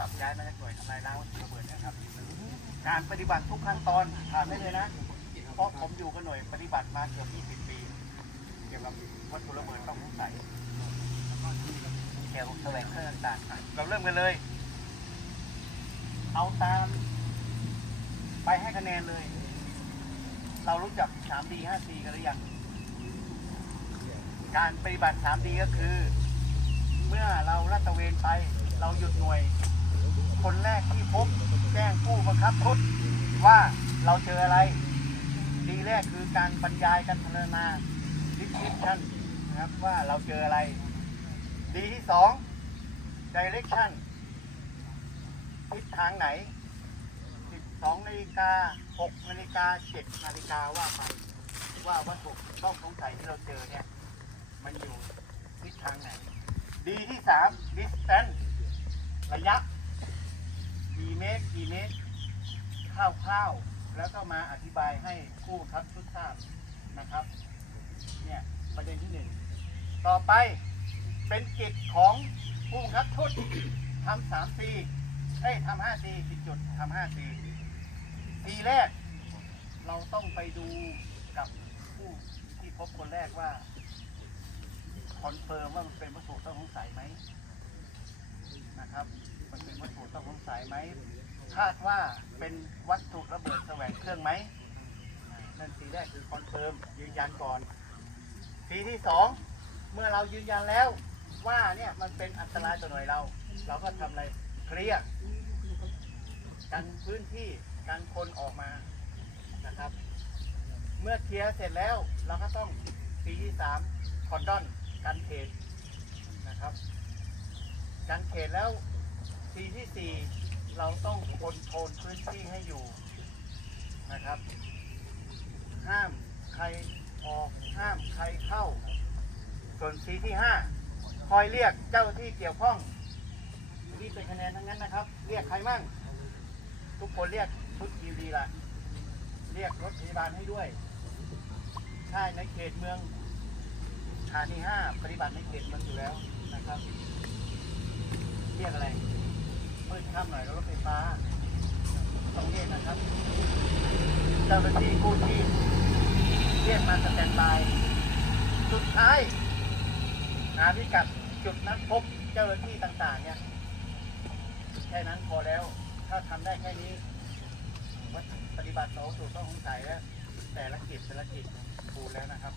ปรับย้ายมาจากหน่วยทำลายล้างวัตถุระเบิดนะครับ การปฏิบัติทุกขั้นตอนถามได้เลยนะ เพราะผมอยู่กับหน่วยปฏิบัติมาเกือบ20 ปี เกี่ยวกับวัตถุระเบิดต้องสงสัยเกี่ยวกับแสวงเครื่องต่างๆเราเริ่มกันเลย เอาตาม ไปให้คะแนนเลย เรารู้จัก 3D 5C กันหรือยังการปฏิบัติ 3D ก็คือ เมื่อเราลาดตระเวนไป เราหยุดหน่วย คนแรกที่พบแจ้งผู้บังคับทุดว่าเราเจออะไร ดีแรกคือการบรรยายการพรรณนาดิสคริปชันนะครับว่าเราเจออะไร ดีที่สอง direction ทิศทางไหน 12นาฬิกา6นาฬิกา7นาฬิกาว่าไปว่าวัตถุต้องสงสัยที่เราเจอเนี่ย มันอยู่ทิศทางไหน ดีที่สาม distance ระยะ กี่เมตรกี่เมตรคร่าวๆแล้วก็มาอธิบายให้ผู้ทับทุกทราบนะครับเนี่ยประเด็นที่หนึ่งต่อไปเป็นกิจของผู้บังคับทุดทำสามปีเอ้ยทำห้าปีผิดจุดทำห้าปีปีแรก เราต้องไปดูกับผู้ที่พบคนแรกว่าคอนเฟิร์มว่ามันเป็นวัตถุต้องสงสัยไหมนะครับ มันเป็นวัตถุต้องสงสัยไหมคาดว่าเป็นวัตถุระเบิดแสวงเครื่องไหมนั่นสีแรกคือคอนเฟิร์มยืนยันก่อนสีที่สองเมื่อเรายืนยันแล้วว่าเนี่ยมันเป็นอันตรายต่อหน่วยเรา เราก็ทำอะไรเคลียร์กันพื้นที่กันคนออกมานะครับ เมื่อเคลียร์เสร็จแล้วเราก็ต้องสีที่สามคอนดอนกันเขตนะครับกันเขตแล้ว สีที่สี่เราต้องคอนโทรลพื้นที่ให้อยู่นะครับ ห้ามใครออกห้ามใครเข้า ส่วนสีที่ห้าคอยเรียกเจ้าที่เกี่ยวข้องนี่เป็นคะแนนทั้งนั้นนะครับ เรียกใครมั่ง ทุกคนเรียกชุดดีๆละเรียกรถพยาบาลให้ด้วยใช่ในเขตเมืองฐานที่ห้าปฏิบัติในเขตเมืองอยู่แล้วนะครับ เรียกอะไร มื่อค่ำหน่อยรถไฟฟ้าต้องเรียกนะครับ เจ้าหน้าที่กู้ชีพเรียกมาสแตนบาย สุดท้ายหาพิกัดจุดนัดพบเจ้าหน้าที่ต่าง ๆ เนี่ย แค่นั้นพอแล้ว ถ้าทำได้แค่นี้วัดปฏิบัติต่อสู่ต้องสงสัยแล้วแต่ละกิจแต่ละกิจปูแล้วนะครับ